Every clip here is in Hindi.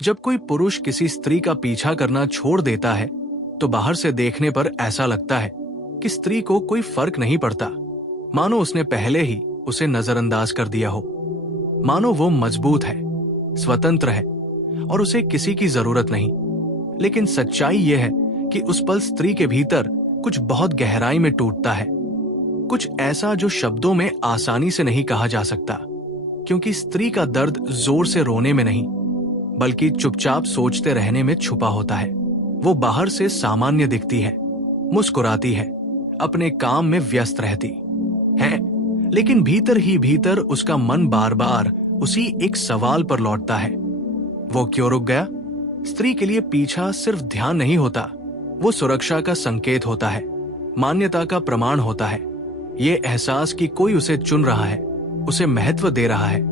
जब कोई पुरुष किसी स्त्री का पीछा करना छोड़ देता है तो बाहर से देखने पर ऐसा लगता है कि स्त्री को कोई फर्क नहीं पड़ता, मानो उसने पहले ही उसे नजरअंदाज कर दिया हो। मानो वो मजबूत है, स्वतंत्र है और उसे किसी की जरूरत नहीं। लेकिन सच्चाई यह है कि उस पल स्त्री के भीतर कुछ बहुत गहराई में टूटता है, कुछ ऐसा जो शब्दों में आसानी से नहीं कहा जा सकता, क्योंकि स्त्री का दर्द जोर से रोने में नहीं बल्कि चुपचाप सोचते रहने में छुपा होता है। वो बाहर से सामान्य दिखती है, मुस्कुराती है, अपने काम में व्यस्त रहती है, लेकिन भीतर ही भीतर उसका मन बार बार उसी एक सवाल पर लौटता है, वो क्यों रुक गया? स्त्री के लिए पीछा सिर्फ ध्यान नहीं होता, वो सुरक्षा का संकेत होता है, मान्यता का प्रमाण होता है, ये एहसास कि कोई उसे चुन रहा है, उसे महत्व दे रहा है।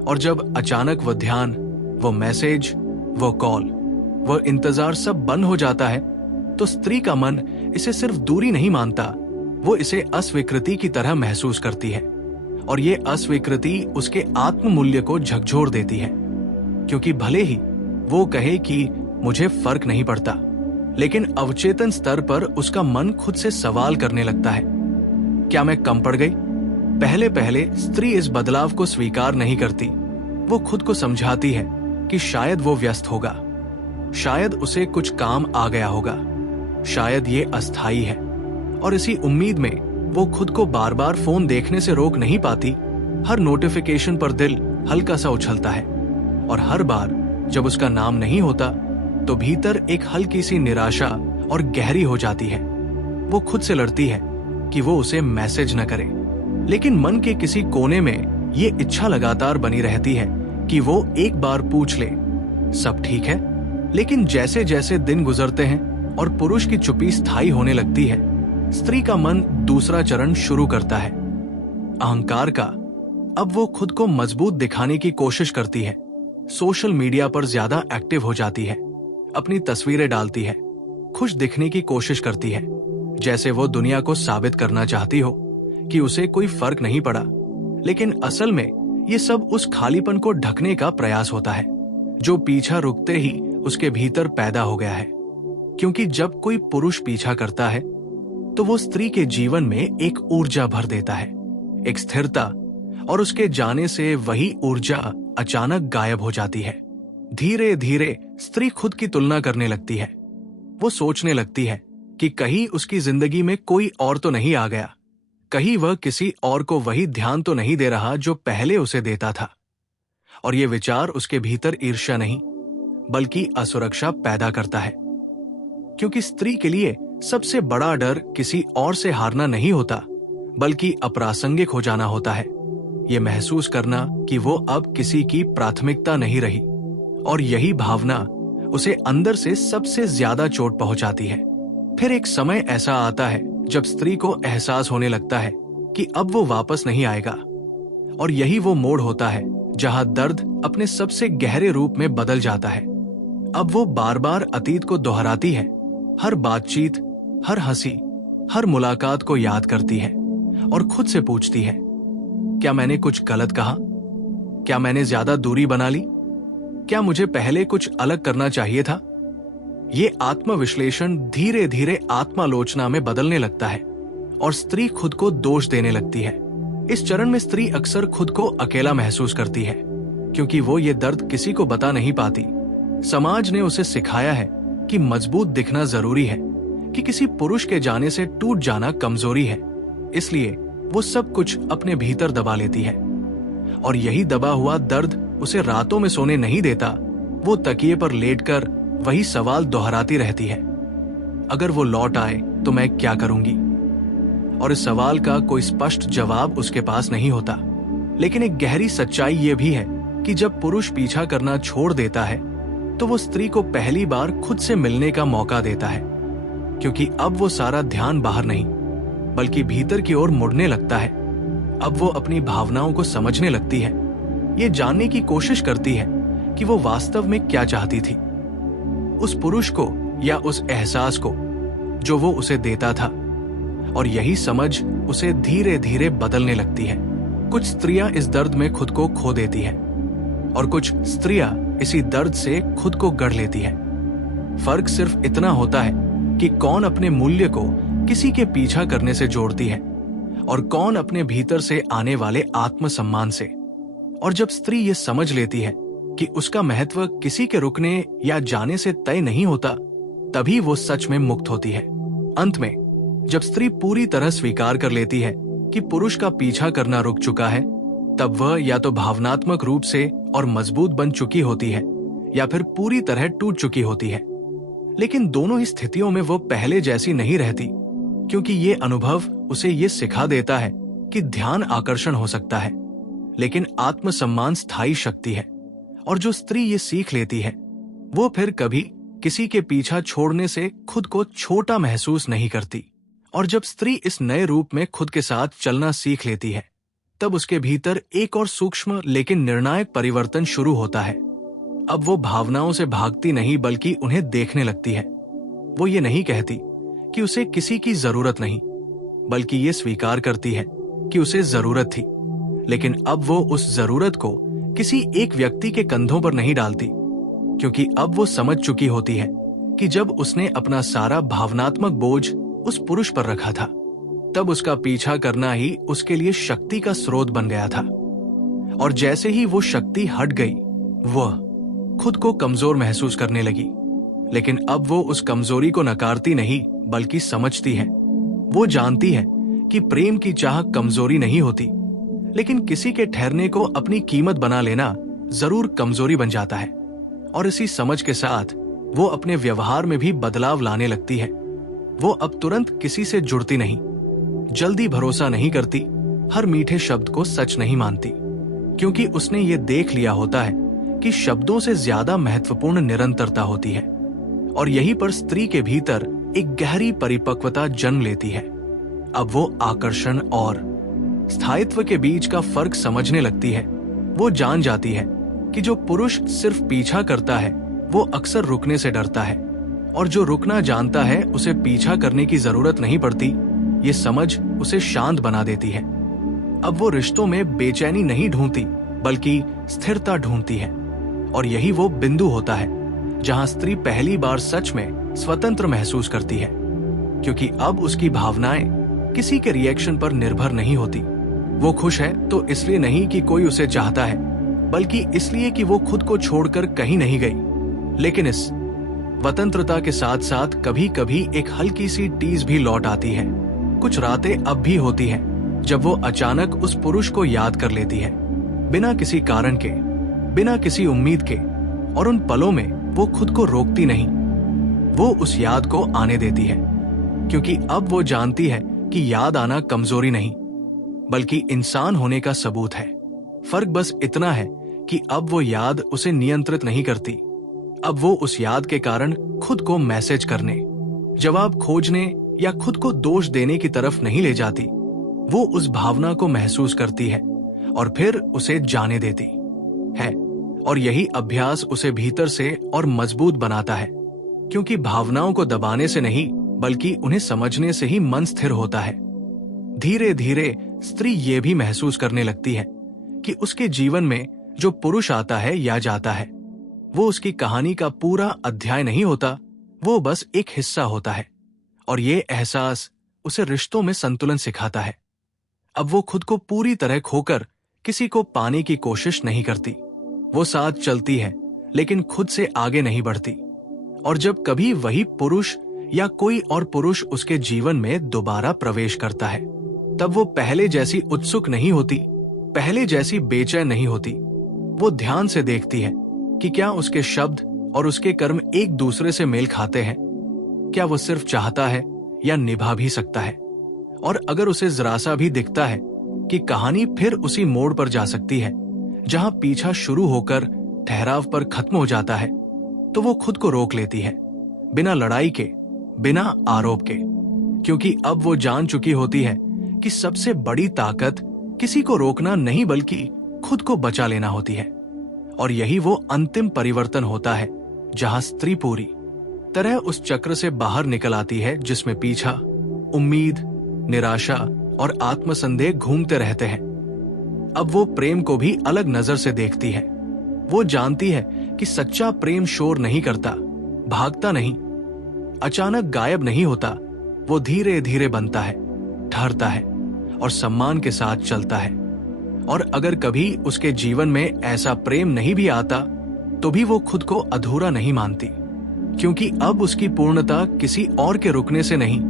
और जब अचानक वो ध्यान, वो मैसेज, वो कॉल, वो इंतजार सब बंद हो जाता है तो स्त्री का मन इसे सिर्फ दूरी नहीं मानता, वो इसे अस्वीकृति की तरह महसूस करती है। और ये अस्वीकृति उसके आत्ममूल्य को झकझोर देती है, क्योंकि भले ही वो कहे कि मुझे फर्क नहीं पड़ता, लेकिन अवचेतन स्तर पर उसका मन खुद से सवाल करने लगता है, क्या मैं कम पड़ गई? पहले पहले स्त्री इस बदलाव को स्वीकार नहीं करती। वो खुद को समझाती है कि शायद वो व्यस्त होगा, शायद उसे कुछ काम आ गया होगा, शायद ये अस्थायी है। और इसी उम्मीद में वो खुद को बार बार फोन देखने से रोक नहीं पाती। हर नोटिफिकेशन पर दिल हल्का सा उछलता है और हर बार जब उसका नाम नहीं होता तो भीतर एक हल्की सी निराशा और गहरी हो जाती है। वो खुद से लड़ती है कि वो उसे मैसेज न करे, लेकिन मन के किसी कोने में ये इच्छा लगातार बनी रहती है कि वो एक बार पूछ ले, सब ठीक है? लेकिन जैसे जैसे दिन गुजरते हैं और पुरुष की चुप्पी स्थायी होने लगती है, स्त्री का मन दूसरा चरण शुरू करता है, अहंकार का। अब वो खुद को मजबूत दिखाने की कोशिश करती है, सोशल मीडिया पर ज्यादा एक्टिव हो जाती है, अपनी तस्वीरें डालती है, खुश दिखने की कोशिश करती है, जैसे वो दुनिया को साबित करना चाहती हो कि उसे कोई फर्क नहीं पड़ा। लेकिन असल में ये सब उस खालीपन को ढकने का प्रयास होता है जो पीछा रुकते ही उसके भीतर पैदा हो गया है। क्योंकि जब कोई पुरुष पीछा करता है तो वो स्त्री के जीवन में एक ऊर्जा भर देता है, एक स्थिरता, और उसके जाने से वही ऊर्जा अचानक गायब हो जाती है। धीरे धीरे स्त्री खुद की तुलना करने लगती है। वो सोचने लगती है कि कहीं उसकी जिंदगी में कोई और तो नहीं आ गया, कहीं वह किसी और को वही ध्यान तो नहीं दे रहा जो पहले उसे देता था। और ये विचार उसके भीतर ईर्ष्या नहीं बल्कि असुरक्षा पैदा करता है, क्योंकि स्त्री के लिए सबसे बड़ा डर किसी और से हारना नहीं होता बल्कि अप्रासंगिक हो जाना होता है। ये महसूस करना कि वो अब किसी की प्राथमिकता नहीं रही, और यही भावना उसे अंदर से सबसे ज्यादा चोट पहुंचाती है। फिर एक समय ऐसा आता है जब स्त्री को एहसास होने लगता है कि अब वो वापस नहीं आएगा, और यही वो मोड़ होता है जहां दर्द अपने सबसे गहरे रूप में बदल जाता है। अब वो बार बार अतीत को दोहराती है, हर बातचीत, हर हंसी, हर मुलाकात को याद करती है और खुद से पूछती है, क्या मैंने कुछ गलत कहा? क्या मैंने ज्यादा दूरी बना ली? क्या मुझे पहले कुछ अलग करना चाहिए था? ये आत्मविश्लेषण धीरे धीरे आत्मालोचना में बदलने लगता है और स्त्री खुद को दोष देने लगती है। इस चरण में स्त्री अक्सर खुद को अकेला महसूस करती है, क्योंकि वो ये दर्द किसी को बता नहीं पाती। समाज ने उसे सिखाया है कि मजबूत दिखना जरूरी है, कि किसी पुरुष के जाने से टूट जाना कमजोरी है, इसलिए वो सब कुछ अपने भीतर दबा लेती है। और यही दबा हुआ दर्द उसे रातों में सोने नहीं देता। वो तकिए पर लेटकर वही सवाल दोहराती रहती है, अगर वो लौट आए तो मैं क्या करूंगी? और इस सवाल का कोई स्पष्ट जवाब उसके पास नहीं होता। लेकिन एक गहरी सच्चाई ये भी है कि जब पुरुष पीछा करना छोड़ देता है तो वो स्त्री को पहली बार खुद से मिलने का मौका देता है, क्योंकि अब वो सारा ध्यान बाहर नहीं बल्कि भीतर की ओर मुड़ने लगता है। अब वो अपनी भावनाओं को समझने लगती है, ये जानने की कोशिश करती है कि वो वास्तव में क्या चाहती थी, उस पुरुष को या उस एहसास को जो वो उसे देता था। और यही समझ उसे धीरे धीरे बदलने लगती है। कुछ स्त्रियां इस दर्द में खुद को खो देती हैं और कुछ स्त्रियां इसी दर्द से खुद को गढ़ लेती है। फर्क सिर्फ इतना होता है कि कौन अपने मूल्य को किसी के पीछा करने से जोड़ती है और कौन अपने भीतर से आने वाले आत्मसम्मान से। और जब स्त्री ये समझ लेती है कि उसका महत्व किसी के रुकने या जाने से तय नहीं होता, तभी वो सच में मुक्त होती है। अंत में जब स्त्री पूरी तरह स्वीकार कर लेती है कि पुरुष का पीछा करना रुक चुका है, तब वह या तो भावनात्मक रूप से और मजबूत बन चुकी होती है या फिर पूरी तरह टूट चुकी होती है। लेकिन दोनों ही स्थितियों में वो पहले जैसी नहीं रहती, क्योंकि ये अनुभव उसे ये सिखा देता है कि ध्यान आकर्षण हो सकता है, लेकिन आत्मसम्मान स्थायी शक्ति है। और जो स्त्री ये सीख लेती है, वो फिर कभी किसी के पीछा छोड़ने से खुद को छोटा महसूस नहीं करती। और जब स्त्री इस नए रूप में खुद के साथ चलना सीख लेती है, तब उसके भीतर एक और सूक्ष्म लेकिन निर्णायक परिवर्तन शुरू होता है। अब वो भावनाओं से भागती नहीं, बल्कि उन्हें देखने लगती है। वो ये नहीं कहती कि उसे किसी की जरूरत नहीं, बल्कि ये स्वीकार करती है कि उसे जरूरत थी। लेकिन अब वो उस जरूरत को किसी एक व्यक्ति के कंधों पर नहीं डालती, क्योंकि अब वो समझ चुकी होती है कि जब उसने अपना सारा भावनात्मक बोझ उस पुरुष पर रखा था, तब उसका पीछा करना ही उसके लिए शक्ति का स्रोत बन गया था। और जैसे ही वो शक्ति हट गई, वह खुद को कमजोर महसूस करने लगी। लेकिन अब वो उस कमजोरी को नकारती नहीं, बल्कि समझती है। वो जानती है कि प्रेम की चाह कमजोरी नहीं होती, लेकिन किसी के ठहरने को अपनी कीमत बना लेना जरूर कमजोरी बन जाता है। और इसी समझ के साथ वो अपने व्यवहार में भी बदलाव लाने लगती है। वो अब तुरंत किसी से जुड़ती नहीं, जल्दी भरोसा नहीं करती, हर मीठे शब्द को सच नहीं मानती, क्योंकि उसने ये देख लिया होता है कि शब्दों से ज्यादा महत्वपूर्ण निरंतरता होती है। और यहीं पर स्त्री के भीतर एक गहरी परिपक्वता जन्म लेती है। अब वो आकर्षण और स्थायित्व के बीच का फर्क समझने लगती है। वो जान जाती है कि जो पुरुष सिर्फ पीछा करता है, वो अक्सर रुकने से डरता है, और जो रुकना जानता है, उसे पीछा करने की जरूरत नहीं पड़ती। ये समझ उसे शांत बना देती है। अब वो रिश्तों में बेचैनी नहीं ढूंढती, बल्कि स्थिरता ढूंढती है। और यही वो बिंदु होता है जहां स्त्री पहली बार सच में स्वतंत्र महसूस करती है, क्योंकि अब उसकी भावनाएं किसी के रिएक्शन पर निर्भर नहीं होती। वो खुश है तो इसलिए नहीं कि कोई उसे चाहता है, बल्कि इसलिए कि वो खुद को छोड़कर कहीं नहीं गई। लेकिन इस स्वतंत्रता के साथ साथ कभी कभी एक हल्की सी टीस भी लौट आती है। कुछ रातें अब भी होती हैं जब वो अचानक उस पुरुष को याद कर लेती है, बिना किसी कारण के, बिना किसी उम्मीद के। और उन पलों में वो खुद को रोकती नहीं, वो उस याद को आने देती है, क्योंकि अब वो जानती है कि याद आना कमजोरी नहीं, बल्कि इंसान होने का सबूत है। फर्क बस इतना है कि अब वो याद उसे नियंत्रित नहीं करती। अब वो उस याद के कारण खुद को मैसेज करने, जवाब खोजने या खुद को दोष देने की तरफ नहीं ले जाती। वो उस भावना को महसूस करती है और फिर उसे जाने देती है। और यही अभ्यास उसे भीतर से और मजबूत बनाता है, क्योंकि भावनाओं को दबाने से नहीं, बल्कि उन्हें समझने से ही मन स्थिर होता है। धीरे धीरे स्त्री ये भी महसूस करने लगती है कि उसके जीवन में जो पुरुष आता है या जाता है, वो उसकी कहानी का पूरा अध्याय नहीं होता, वो बस एक हिस्सा होता है। और ये एहसास उसे रिश्तों में संतुलन सिखाता है। अब वो खुद को पूरी तरह खोकर किसी को पाने की कोशिश नहीं करती। वो साथ चलती है, लेकिन खुद से आगे नहीं बढ़ती। और जब कभी वही पुरुष या कोई और पुरुष उसके जीवन में दोबारा प्रवेश करता है, तब वो पहले जैसी उत्सुक नहीं होती, पहले जैसी बेचैन नहीं होती। वो ध्यान से देखती है कि क्या उसके शब्द और उसके कर्म एक दूसरे से मेल खाते हैं, क्या वो सिर्फ चाहता है या निभा भी सकता है। और अगर उसे जरा सा भी दिखता है कि कहानी फिर उसी मोड़ पर जा सकती है जहां पीछा शुरू होकर ठहराव पर खत्म हो जाता है, तो वो खुद को रोक लेती है, बिना लड़ाई के, बिना आरोप के, क्योंकि अब वो जान चुकी होती है कि सबसे बड़ी ताकत किसी को रोकना नहीं, बल्कि खुद को बचा लेना होती है। और यही वो अंतिम परिवर्तन होता है जहां स्त्री पूरी तरह उस चक्र से बाहर निकल आती है जिसमें पीछा, उम्मीद, निराशा और आत्मसंदेह घूमते रहते हैं। अब वो प्रेम को भी अलग नजर से देखती है। वो जानती है कि सच्चा प्रेम शोर नहीं करता, भागता नहीं, अचानक गायब नहीं होता। वो धीरे धीरे बनता है, ठहरता है और सम्मान के साथ चलता है। और अगर कभी उसके जीवन में ऐसा प्रेम नहीं भी आता तो भी वो खुद को अधूरा नहीं मानती, क्योंकि अब उसकी पूर्णता किसी और के रुकने से नहीं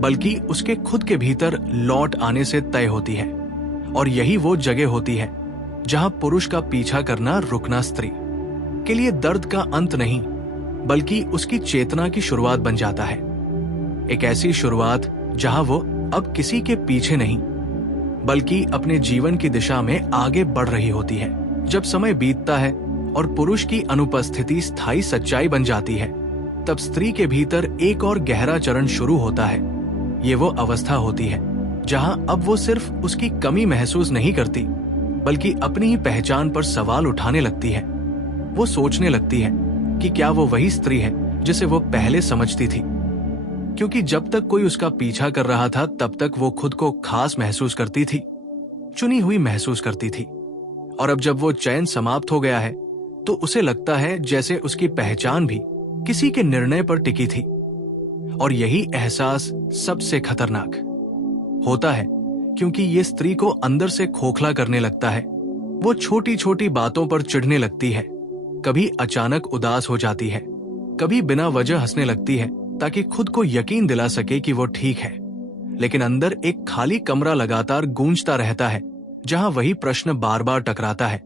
बल्कि उसके खुद के भीतर लौट आने से तय होती है। और यही वो जगह होती है जहां पुरुष का पीछा करना रुकना स्त्री के लिए दर्द का अंत नहीं बल्कि उसकी चेतना की शुरुआत बन जाता है। एक ऐसी शुरुआत जहां वो अब किसी के पीछे नहीं बल्कि अपने जीवन की दिशा में आगे बढ़ रही होती है। जब समय बीतता है और पुरुष की अनुपस्थिति स्थायी सच्चाई बन जाती है, तब स्त्री के भीतर एक और गहरा चरण शुरू होता है। ये वो अवस्था होती है जहां अब वो सिर्फ उसकी कमी महसूस नहीं करती बल्कि अपनी ही पहचान पर सवाल उठाने लगती है। वो सोचने लगती है कि क्या वो वही स्त्री है जिसे वो पहले समझती थी, क्योंकि जब तक कोई उसका पीछा कर रहा था तब तक वो खुद को खास महसूस करती थी, चुनी हुई महसूस करती थी। और अब जब वो चयन समाप्त हो गया है तो उसे लगता है जैसे उसकी पहचान भी किसी के निर्णय पर टिकी थी। और यही एहसास सबसे खतरनाक होता है, क्योंकि ये स्त्री को अंदर से खोखला करने लगता है। वो छोटी छोटी बातों पर चिढ़ने लगती है, कभी अचानक उदास हो जाती है, कभी बिना वजह हंसने लगती है ताकि खुद को यकीन दिला सके कि वो ठीक है। लेकिन अंदर एक खाली कमरा लगातार गूंजता रहता है जहां वही प्रश्न बार बार टकराता है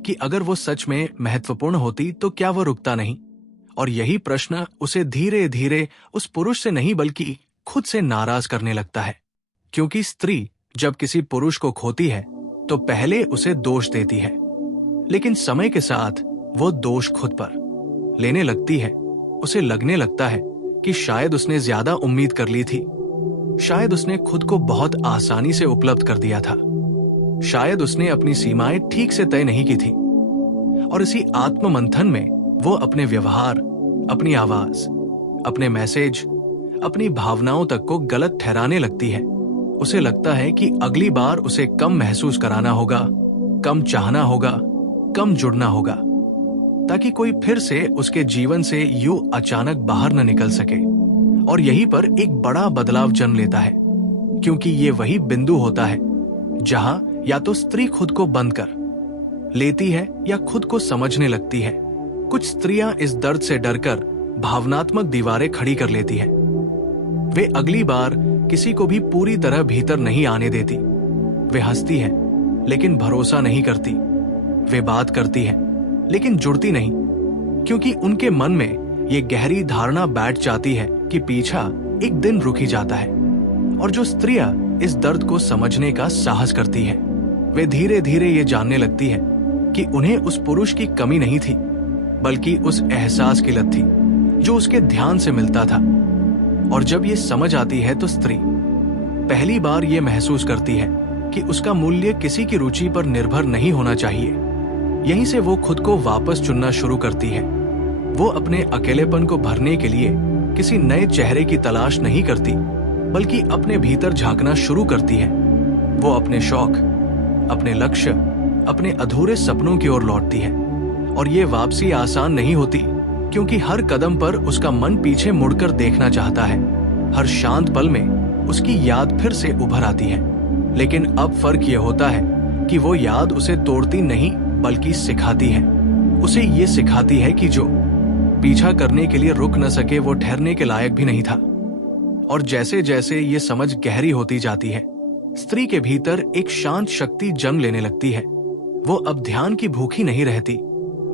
कि अगर वो सच में महत्वपूर्ण होती तो क्या वो रुकता नहीं। और यही प्रश्न उसे धीरे धीरे उस पुरुष से नहीं बल्कि खुद से नाराज करने लगता है, क्योंकि स्त्री जब किसी पुरुष को खोती है तो पहले उसे दोष देती है, लेकिन समय के साथ वो दोष खुद पर लेने लगती है। उसे लगने लगता है कि शायद उसने ज्यादा उम्मीद कर ली थी, शायद उसने खुद को बहुत आसानी से उपलब्ध कर दिया था, शायद उसने अपनी सीमाएं ठीक से तय नहीं की थी। और इसी आत्ममंथन में वो अपने व्यवहार, अपनी आवाज, अपने मैसेज, अपनी भावनाओं तक को गलत ठहराने लगती है। उसे लगता है कि अगली बार उसे कम महसूस कराना होगा, कम चाहना होगा, कम जुड़ना होगा, ताकि कोई फिर से उसके जीवन से यूं अचानक बाहर न निकल सके। और यहीं पर एक बड़ा बदलाव जन्म लेता है, क्योंकि ये वही बिंदु होता है जहां या तो स्त्री खुद को बंद कर लेती है या खुद को समझने लगती है। कुछ स्त्रियां इस दर्द से डरकर भावनात्मक दीवारें खड़ी कर लेती हैं। वे अगली बार किसी को भी पूरी तरह भीतर नहीं आने देती। वे हंसती हैं, लेकिन भरोसा नहीं करती। वे बात करती हैं, लेकिन जुड़ती नहीं, क्योंकि उनके मन में ये गहरी धारणा बैठ जाती है कि पीछा एक दिन रुक ही जाता है। और जो स्त्रियां इस दर्द को समझने का साहस करती हैं, वे धीरे धीरे ये जानने लगती हैं कि उन्हें उस पुरुष की कमी नहीं थी बल्कि उस एहसास की लत थी जो उसके ध्यान से मिलता था। और जब ये समझ आती है तो स्त्री पहली बार ये महसूस करती है कि उसका मूल्य किसी की रुचि पर निर्भर नहीं होना चाहिए। यहीं से वो खुद को वापस चुनना शुरू करती है। वो अपने अकेलेपन को भरने के लिए किसी नए चेहरे की तलाश नहीं करती बल्कि अपने भीतर झांकना शुरू करती है। वो अपने शौक, अपने लक्ष्य, अपने अधूरे सपनों की ओर लौटती है। और ये वापसी आसान नहीं होती, क्योंकि हर कदम पर उसका मन पीछे मुड़कर देखना चाहता है। हर शांत पल में उसकी याद फिर से उभर आती है। लेकिन अब फर्क ये होता है कि वो याद उसे तोड़ती नहीं बल्कि सिखाती है। उसे ये सिखाती है कि जो पीछा करने के लिए रुक न सके वो ठहरने के लायक भी नहीं था। और जैसे जैसे ये समझ गहरी होती जाती है, स्त्री के भीतर एक शांत शक्ति जन्म लेने लगती है। वो अब ध्यान की भूखी नहीं रहती।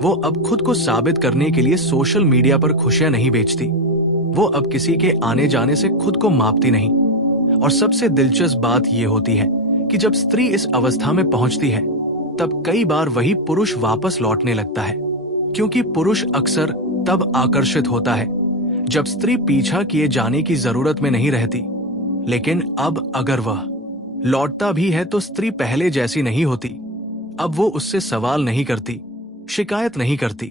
वो अब खुद को साबित करने के लिए सोशल मीडिया पर खुशियां नहीं बेचती। वो अब किसी के आने जाने से खुद को मापती नहीं। और सबसे दिलचस्प बात यह होती है कि जब स्त्री इस अवस्था में पहुंचती है तब कई बार वही पुरुष वापस लौटने लगता है, क्योंकि पुरुष अक्सर तब आकर्षित होता है जब स्त्री पीछा किए जाने की जरूरत में नहीं रहती। लेकिन अब अगर वह लौटता भी है तो स्त्री पहले जैसी नहीं होती। अब वो उससे सवाल नहीं करती, शिकायत नहीं करती,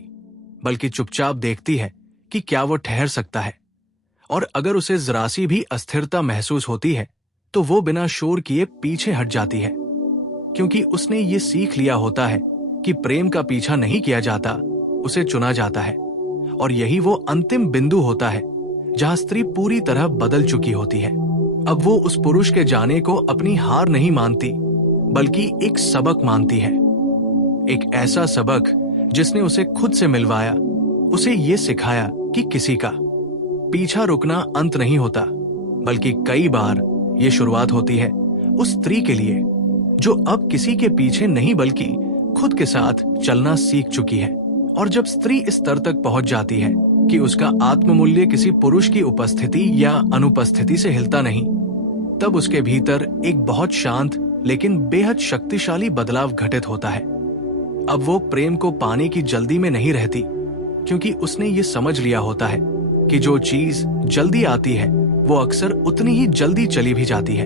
बल्कि चुपचाप देखती है कि क्या वो ठहर सकता है। और अगर उसे जरा सी भी अस्थिरता महसूस होती है तो वो बिना शोर किए पीछे हट जाती है, क्योंकि उसने ये सीख लिया होता है कि प्रेम का पीछा नहीं किया जाता उसे चुना जाता है और यही वो अंतिम बिंदु होता है जहां स्त्री पूरी तरह बदल चुकी होती है। अब वो उस पुरुष के जाने को अपनी हार नहीं मानती, बल्कि एक सबक मानती है। एक ऐसा सबक जिसने उसे खुद से मिलवाया, उसे ये सिखाया कि किसी का पीछा रुकना अंत नहीं होता, बल्कि कई बार ये शुरुआत होती है उस स्त्री के लिए जो अब किसी के पीछे नहीं बल्कि खुद के साथ चलना सीख चुकी है। और जब स्त्री इस स्तर तक पहुंच जाती है कि उसका आत्ममूल्य किसी पुरुष की उपस्थिति या अनुपस्थिति से हिलता नहीं, तब उसके भीतर एक बहुत शांत लेकिन बेहद शक्तिशाली बदलाव घटित होता है। अब वो प्रेम को पाने की जल्दी में नहीं रहती, क्योंकि उसने ये समझ लिया होता है कि जो चीज जल्दी आती है वो अक्सर उतनी ही जल्दी चली भी जाती है।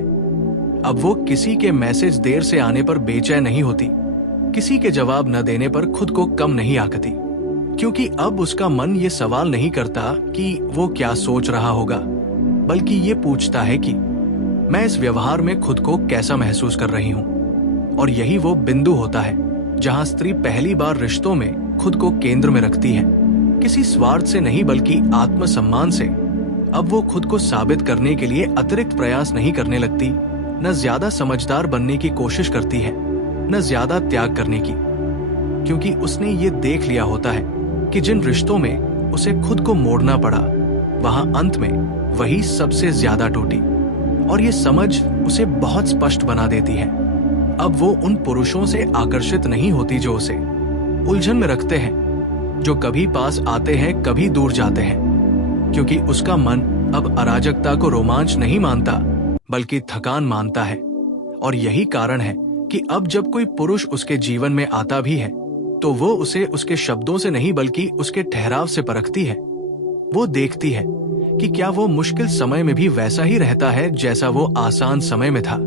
अब वो किसी के मैसेज देर से आने पर बेचैन नहीं होती, किसी के जवाब न देने पर खुद को कम नहीं आंकती, क्योंकि अब उसका मन ये सवाल नहीं करता कि वो क्या सोच रहा होगा, बल्कि ये पूछता है कि मैं इस व्यवहार में खुद को कैसा महसूस कर रही हूँ। और यही वो बिंदु होता है जहाँ स्त्री पहली बार रिश्तों में खुद को केंद्र में रखती है, किसी स्वार्थ से नहीं बल्कि आत्मसम्मान से। अब वो खुद को साबित करने के लिए अतिरिक्त प्रयास नहीं करने लगती, न ज्यादा समझदार बनने की कोशिश करती है, न ज्यादा त्याग करने की, क्योंकि उसने ये देख लिया होता है कि जिन रिश्तों में उसे खुद को मोड़ना पड़ा, वहां अंत में वही सबसे ज्यादा टूटी। और ये समझ उसे बहुत स्पष्ट बना देती है। अब वो उन पुरुषों से आकर्षित नहीं होती जो उसे उलझन में रखते हैं, जो कभी पास आते हैं कभी दूर जाते हैं, क्योंकि उसका मन अब अराजकता को रोमांच नहीं मानता बल्कि थकान मानता है। और यही कारण है कि अब जब कोई पुरुष उसके जीवन में आता भी है तो वो उसे उसके शब्दों से नहीं बल्कि उसके ठहराव से परखती है। वो देखती है कि क्या वो मुश्किल समय में भी वैसा ही रहता है जैसा वो आसान समय में था।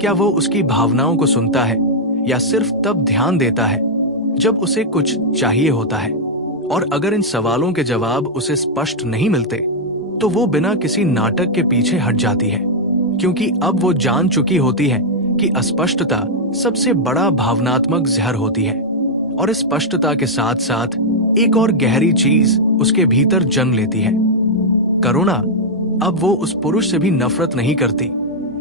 क्या वो उसकी भावनाओं को सुनता है या सिर्फ तब ध्यान देता है जब उसे कुछ चाहिए होता है। और अगर इन सवालों के जवाब उसे स्पष्ट नहीं मिलते तो वो बिना किसी नाटक के पीछे हट जाती है, क्योंकि अब वो जान चुकी होती है कि अस्पष्टता सबसे बड़ा भावनात्मक जहर होती है। और इस स्पष्टता के साथ साथ एक और गहरी चीज उसके भीतर जन्म लेती है, करुणा। अब वो उस पुरुष से भी नफरत नहीं करती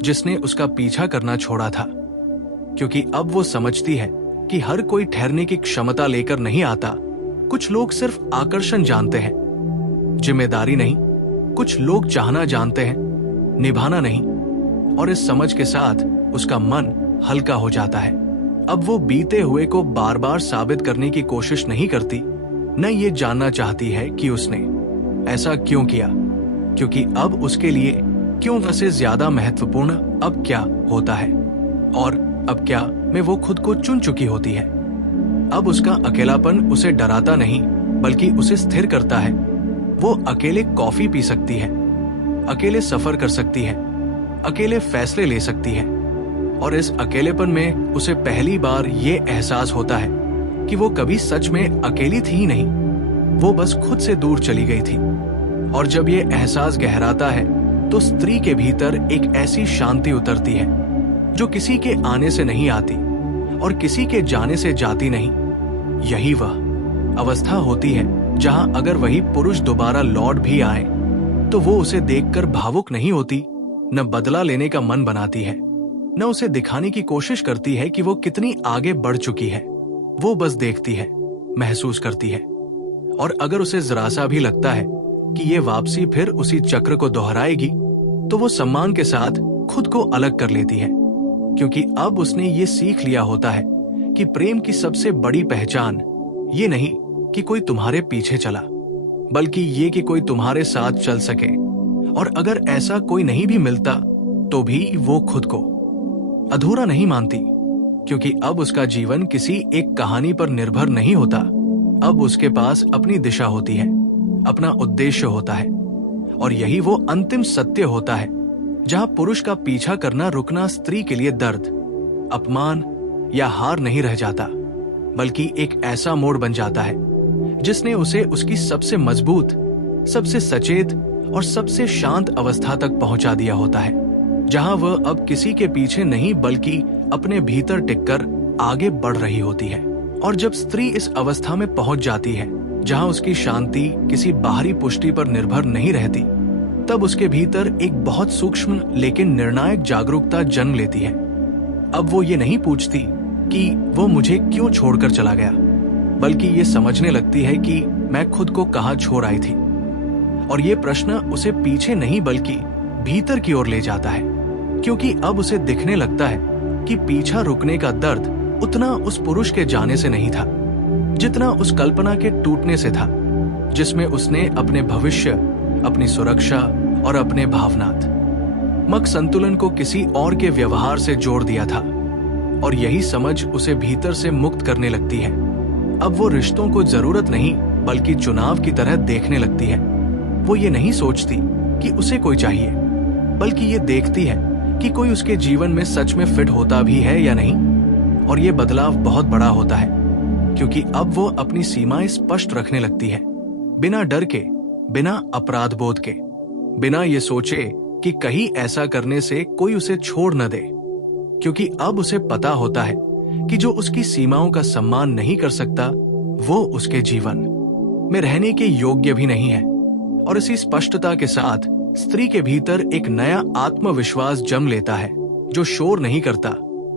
जिसने उसका पीछा करना छोड़ा था, क्योंकि अब वो समझती है कि हर कोई ठहरने की क्षमता लेकर नहीं आता। कुछ लोग सिर्फ आकर्षण जानते हैं, जिम्मेदारी नहीं। कुछ लोग चाहना जानते हैं, निभाना नहीं। और इस समझ के साथ उसका मन हल्का हो जाता है। अब वो बीते हुए को बार बार साबित करने की कोशिश नहीं करती, न ये जानना चाहती है कि उसने ऐसा क्यों किया, क्योंकि अब उसके लिए क्यों से ज्यादा महत्वपूर्ण अब क्या होता है और अब क्या में वो खुद को चुन चुकी होती है। अब उसका अकेलापन उसे डराता नहीं बल्कि उसे स्थिर करता है। वो अकेले कॉफी पी सकती है, अकेले सफर कर सकती है, अकेले फैसले ले सकती है। और इस अकेलेपन में उसे पहली बार ये एहसास होता है कि वो कभी सच में अकेली थी ही नहीं, वो बस खुद से दूर चली गई थी। और जब ये एहसास गहराता है तो स्त्री के भीतर एक ऐसी शांति उतरती है जो किसी के आने से नहीं आती और किसी के जाने से जाती नहीं। यही वह अवस्था होती है जहां अगर वही पुरुष दोबारा लौट भी आए तो वो उसे देखकर भावुक नहीं होती, न बदला लेने का मन बनाती है, न उसे दिखाने की कोशिश करती है कि वो कितनी आगे बढ़ चुकी है। वो बस देखती है, महसूस करती है। और अगर उसे जरा सा भी लगता है कि ये वापसी फिर उसी चक्र को दोहराएगी तो वो सम्मान के साथ खुद को अलग कर लेती है, क्योंकि अब उसने ये सीख लिया होता है कि प्रेम की सबसे बड़ी पहचान ये नहीं कि कोई तुम्हारे पीछे चला, बल्कि ये कि कोई तुम्हारे साथ चल सके। और अगर ऐसा कोई नहीं भी मिलता तो भी वो खुद को अधूरा नहीं मानती, क्योंकि अब उसका जीवन किसी एक कहानी पर निर्भर नहीं होता। अब उसके पास अपनी दिशा होती है, अपना उद्देश्य होता है। और यही वो अंतिम सत्य होता है जहां पुरुष का पीछा करना रुकना स्त्री के लिए दर्द, अपमान या हार नहीं रह जाता, बल्कि एक ऐसा मोड़ बन जाता है जिसने उसे उसकी सबसे मजबूत, सबसे सचेत और सबसे शांत अवस्था तक पहुंचा दिया होता है, जहां वह अब किसी के पीछे नहीं बल्कि अपने भीतर टिककर आगे बढ़ रही होती है। और जब स्त्री इस अवस्था में पहुंच जाती है जहां उसकी शांति किसी बाहरी पुष्टि पर निर्भर नहीं रहती, तब उसके भीतर एक बहुत सूक्ष्म लेकिन निर्णायक जागरूकता जन्म लेती है। अब वो ये नहीं पूछती कि वो मुझे क्यों छोड़कर चला गया, बल्कि ये समझने लगती है कि मैं खुद को कहाँ छोड़ आई थी। और ये प्रश्न उसे पीछे नहीं बल्कि भीतर की ओर ले जाता है, क्योंकि अब उसे दिखने लगता है कि पीछा रुकने का दर्द उतना उस पुरुष के जाने से नहीं था जितना उस कल्पना के टूटने से था, जिसमें उसने अपने भविष्य, अपनी सुरक्षा और अपने भावनात्मक संतुलन को किसी और के व्यवहार से जोड़ दिया था। और यही समझ उसे भीतर से मुक्त करने लगती है। अब वो रिश्तों को जरूरत नहीं बल्कि चुनाव की तरह देखने लगती है। वो ये नहीं सोचती कि उसे कोई चाहिए, बल्कि ये देखती है कि कोई उसके जीवन में सच में फिट होता भी है या नहीं। और ये बदलाव बहुत बड़ा होता है, क्योंकि अब वो अपनी सीमाएं स्पष्ट रखने लगती है, बिना डर के, बिना अपराध बोध के, बिना ये सोचे कि कहीं ऐसा करने से कोई उसे छोड़ न दे। क्योंकि अब उसे पता होता है कि जो उसकी सीमाओं का सम्मान नहीं कर सकता, वो उसके जीवन में रहने के योग्य भी नहीं है। और इसी स्पष्टता के साथ स्त्री के भीतर एक नया आत्मविश्वास जन्म लेता है, जो शोर नहीं करता,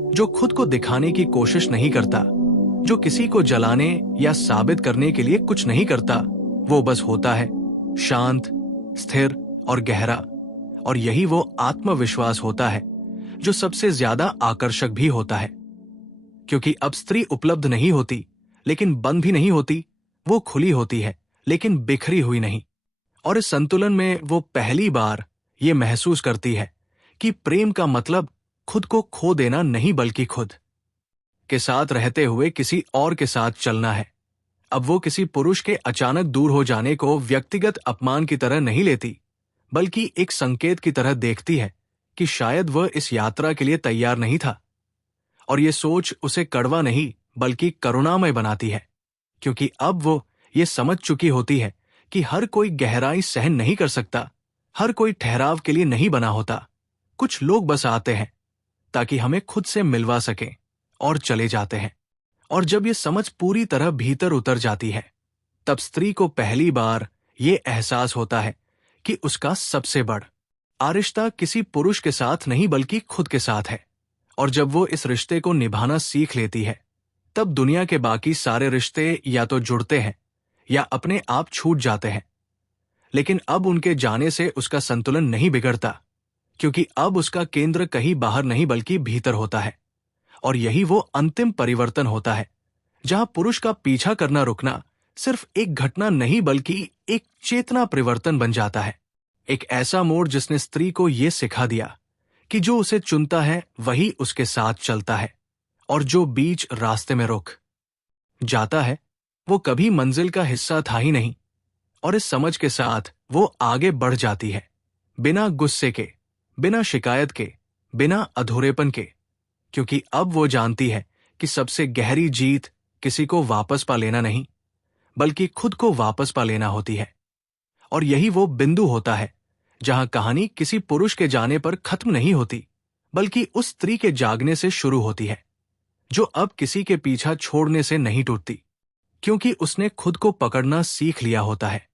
जो खुद को दिखाने की कोशिश नहीं करता, जो किसी को जलाने या साबित करने के लिए कुछ नहीं करता। वो बस होता है, शांत, स्थिर और गहरा। और यही वो आत्मविश्वास होता है जो सबसे ज्यादा आकर्षक भी होता है, क्योंकि अब स्त्री उपलब्ध नहीं होती लेकिन बंद भी नहीं होती। वो खुली होती है लेकिन बिखरी हुई नहीं। और इस संतुलन में वो पहली बार ये महसूस करती है कि प्रेम का मतलब खुद को खो देना नहीं बल्कि खुद के साथ रहते हुए किसी और के साथ चलना है। अब वो किसी पुरुष के अचानक दूर हो जाने को व्यक्तिगत अपमान की तरह नहीं लेती, बल्कि एक संकेत की तरह देखती है कि शायद वह इस यात्रा के लिए तैयार नहीं था। और ये सोच उसे कड़वा नहीं बल्कि करुणामय बनाती है, क्योंकि अब वो ये समझ चुकी होती है कि हर कोई गहराई सहन नहीं कर सकता, हर कोई ठहराव के लिए नहीं बना होता। कुछ लोग बस आते हैं ताकि हमें खुद से मिलवा सकें और चले जाते हैं। और जब ये समझ पूरी तरह भीतर उतर जाती है, तब स्त्री को पहली बार ये एहसास होता है कि उसका सबसे बड़ा रिश्ता किसी पुरुष के साथ नहीं बल्कि खुद के साथ है। और जब वो इस रिश्ते को निभाना सीख लेती है, तब दुनिया के बाकी सारे रिश्ते या तो जुड़ते हैं या अपने आप छूट जाते हैं। लेकिन अब उनके जाने से उसका संतुलन नहीं बिगड़ता, क्योंकि अब उसका केंद्र कहीं बाहर नहीं बल्कि भीतर होता है। और यही वो अंतिम परिवर्तन होता है जहां पुरुष का पीछा करना रुकना सिर्फ एक घटना नहीं बल्कि एक चेतना परिवर्तन बन जाता है। एक ऐसा मोड़ जिसने स्त्री को यह सिखा दिया कि जो उसे चुनता है वही उसके साथ चलता है, और जो बीच रास्ते में रुक जाता है वो कभी मंजिल का हिस्सा था ही नहीं। और इस समझ के साथ वो आगे बढ़ जाती है, बिना गुस्से के, बिना शिकायत के, बिना अधूरेपन के, क्योंकि अब वो जानती है कि सबसे गहरी जीत किसी को वापस पा लेना नहीं बल्कि खुद को वापस पा लेना होती है। और यही वो बिंदु होता है जहां कहानी किसी पुरुष के जाने पर खत्म नहीं होती बल्कि उस स्त्री के जागने से शुरू होती है, जो अब किसी के पीछा छोड़ने से नहीं टूटती, क्योंकि उसने खुद को पकड़ना सीख लिया होता है।